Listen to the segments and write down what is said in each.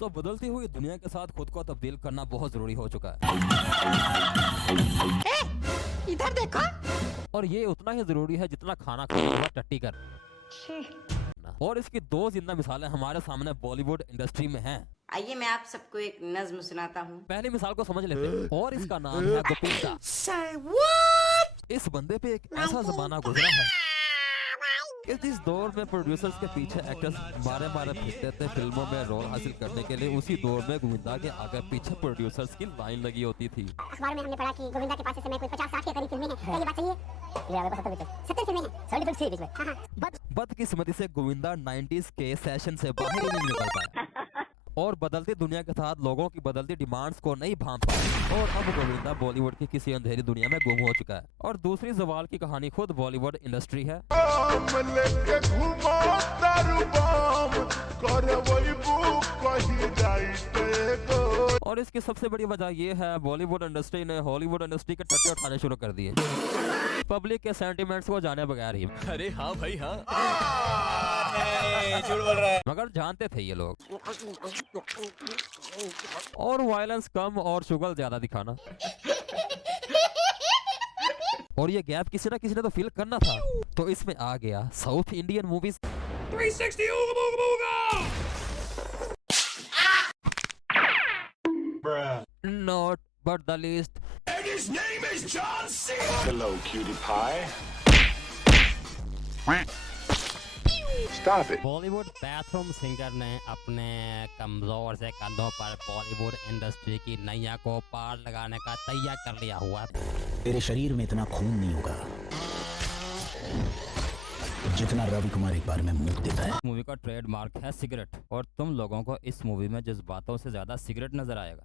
तो बदलती हुई दुनिया के साथ खुद को तब्दील करना बहुत जरूरी हो चुका है। इधर देखो। और ये उतना ही जरूरी है जितना खाना खाने के बाद टट्टी कर। और इसकी दो जिंदा मिसालें हमारे सामने बॉलीवुड इंडस्ट्री में हैं। आइए मैं आप सबको एक नज्म सुनाता हूँ। पहली मिसाल को समझ लेते हैं और इसका नाम है गोपिंदा। इस बंदे पे एक ऐसा जमाना गुजरा है कि जिस दौर में प्रोड्यूसर्स के पीछे एक्टर्स मारे मारे फिरते थे फिल्मों में रोल हासिल करने के लिए, उसी दौर में गोविंदा के आगे पीछे प्रोड्यूसर्स की लाइन लगी होती थी। अखबार में हमने पढ़ा कि गोविंदा के पास इस समय कोई 50-60 के करीब फिल्में हैं। क्या ये बात सही है? ये आगे 70 फिल्में हैं। 70 फिल्म थी इसमें। हाँ। बदकिस्मती से गोविंदा 90s के सेशन से बाहर ही नहीं निकल पाया और बदलती दुनिया के साथ लोगों की बदलती डिमांड्स को नहीं भांप पाया और अब गोविंदा बॉलीवुड की किसी अंधेरी दुनिया में गुम हो चुका है। और दूसरी सवाल की कहानी खुद बॉलीवुड इंडस्ट्री है। और इसकी सबसे बड़ी वजह यह है बॉलीवुड इंडस्ट्री ने हॉलीवुड इंडस्ट्री के टट्टे उठाने शुरू कर दिए पब्लिक के सेंटिमेंट्स को जाने बगैर ही। अरे हाँ भाई हाँ। झूठ बोल रहा है। मगर जानते थे ये लोग। और वायलेंस कम और शुगर ज्यादा दिखाना। और ये गैप किसी ना किसी ने तो फील करना था, तो इसमें आ गया south Indian movies. 360 ooga booga booga! Not but the least. And his name is John C. Hello, cutie pie. Stop it. Bollywood bathroom singer ने अपने कमजोर से कंधों पर बॉलीवुड इंडस्ट्री की नैया को पार लगाने का तैयार कर लिया हुआ। तेरे शरीर में इतना खून नहीं होगा जितना रवि कुमार एक बार में मुंह देता है। मूवी का ट्रेडमार्क है सिगरेट और तुम लोगों को इस मूवी में जज्बातों से ज्यादा सिगरेट नजर आएगा।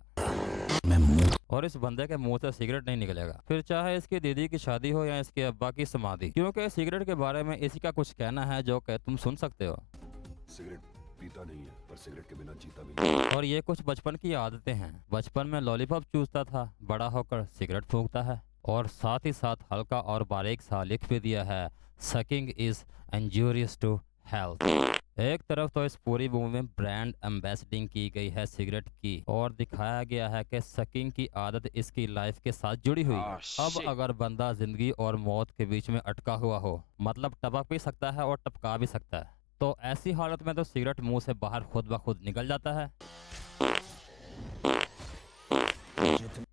मैं मुंह और इस बंदे के मुंह से सिगरेट नहीं निकलेगा, फिर चाहे इसकी दीदी की शादी हो या इसके अब्बा की समाधि, क्योंकि सिगरेट के बारे में इसी का कुछ कहना है जो कि तुम सुन सकते हो। सिगरेट पीता नहीं है पर सिगरेट के बिना जीता भी नहीं। और ये कुछ बचपन की आदतें हैं। बचपन में लॉलीपॉप चूसता था, बड़ा होकर सिगरेट फूंकता है। और साथ ही साथ हल्का और बारीक सा लिख भी दिया है, sucking is injurious to health. एक तरफ तो इस पूरी मूवी में ब्रांड एम्बेसडिंग की गई है सिगरेट की और दिखाया गया है कि सकिंग की आदत इसकी लाइफ के साथ जुड़ी हुई है। अब अगर बंदा जिंदगी और मौत के बीच में अटका हुआ हो, मतलब टपक भी सकता है और टपका भी सकता है, तो ऐसी हालत में तो सिगरेट मुंह से बाहर खुद ब खुद निकल जाता है।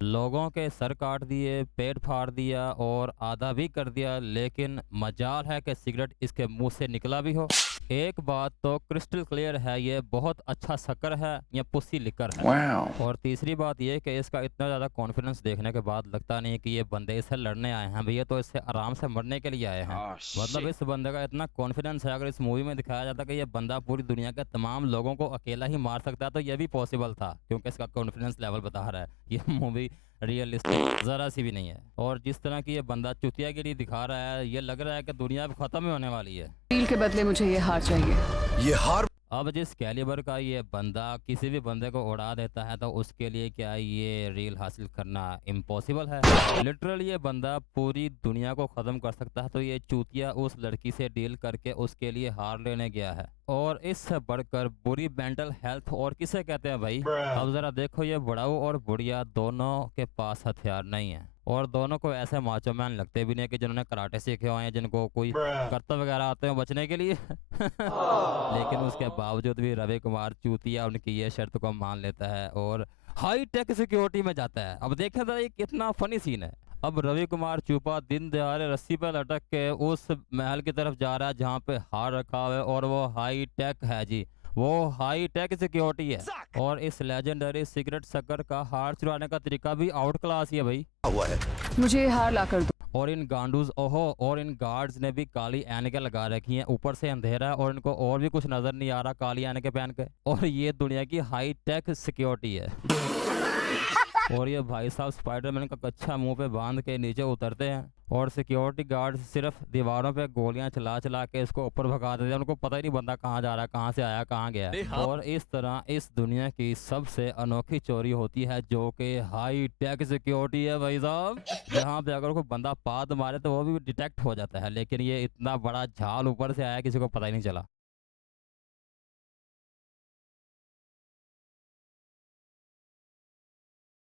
लोगों के सर काट दिए, पेट फाड़ दिया और आधा भी कर दिया, लेकिन मजाल है कि सिगरेट इसके मुंह से निकला भी हो। एक बात तो क्रिस्टल क्लियर है, ये बहुत अच्छा शक्कर है या पुस्सी लिकर है। और तीसरी बात ये कि इसका इतना ज़्यादा कॉन्फिडेंस देखने के बाद लगता नहीं कि ये बंदे इससे लड़ने आए हैं, भैया तो इससे आराम से मरने के लिए आए हैं। मतलब इस बंदे का इतना कॉन्फिडेंस है, अगर इस मूवी में दिखाया जाता कि ये बंदा पूरी दुनिया के तमाम लोगों को अकेला ही मार सकता है तो ये भी पॉसिबल था, क्योंकि इसका कॉन्फिडेंस लेवल बता रहा है। ये मूवी रियलिस्टिक जरा सी भी नहीं है। और जिस तरह की ये बंदा चुतियागिरी दिखा रहा है, ये लग रहा है कि दुनिया अब खत्म ही होने वाली है। डील के बदले मुझे ये हार चाहिए। ये हार अब जिस कैलिबर का ये बंदा किसी भी बंदे को उड़ा देता है तो उसके लिए क्या ये रील हासिल करना इम्पॉसिबल है? लिटरली ये बंदा पूरी दुनिया को ख़त्म कर सकता है, तो ये चूतिया उस लड़की से डील करके उसके लिए हार लेने गया है। और इससे बढ़कर बुरी मेंटल हेल्थ और किसे कहते हैं भाई? अब ज़रा देखो, ये बुढ़ाऊ और बुढ़िया दोनों के पास हथियार नहीं है और दोनों को ऐसे माचो मैन लगते भी नहीं कि जिन्होंने कराटे सीखे हुए हैं, जिनको कोई करतब वगैरह आते हैं बचने के लिए। लेकिन उसके बावजूद भी रवि कुमार चूतिया उनकी ये शर्त को मान लेता है और हाई टेक सिक्योरिटी में जाता है। अब देखा जाए कितना फनी सीन है। अब रवि कुमार चुपा दिन दहाड़े रस्सी पर लटक के उस महल की तरफ जा रहा है जहाँ पे हार रखा हुआ है और वो हाई टेक है जी, वो हाई टेक सिक्योरिटी है। और इस लेजेंडरी सिगरेट शक्कर का हार चुराने का तरीका भी आउट क्लास ही है भाई। मुझे ये हार ला कर दो। और इन गांडूज ओहो, और इन गार्ड्स ने भी काली ऐनकें लगा रखी हैं, ऊपर से अंधेरा है और इनको और भी कुछ नजर नहीं आ रहा काली ऐनकें पहन के। और ये दुनिया की हाई टेक सिक्योरिटी है। और ये भाई साहब स्पाइडरमैन का कच्छा मुंह पे बांध के नीचे उतरते हैं और सिक्योरिटी गार्ड सिर्फ दीवारों पे गोलियां चला चला के इसको ऊपर भगा देते हैं। उनको पता ही नहीं बंदा कहाँ जा रहा है, कहाँ से आया, कहाँ गया। और इस तरह इस दुनिया की सबसे अनोखी चोरी होती है जो कि हाई टेक सिक्योरिटी है भाई साहब, जहाँ पे अगर कोई बंदा पाद मारे तो वो भी डिटेक्ट हो जाता है। लेकिन ये इतना बड़ा झाल ऊपर से आया, किसी को पता ही नहीं चला।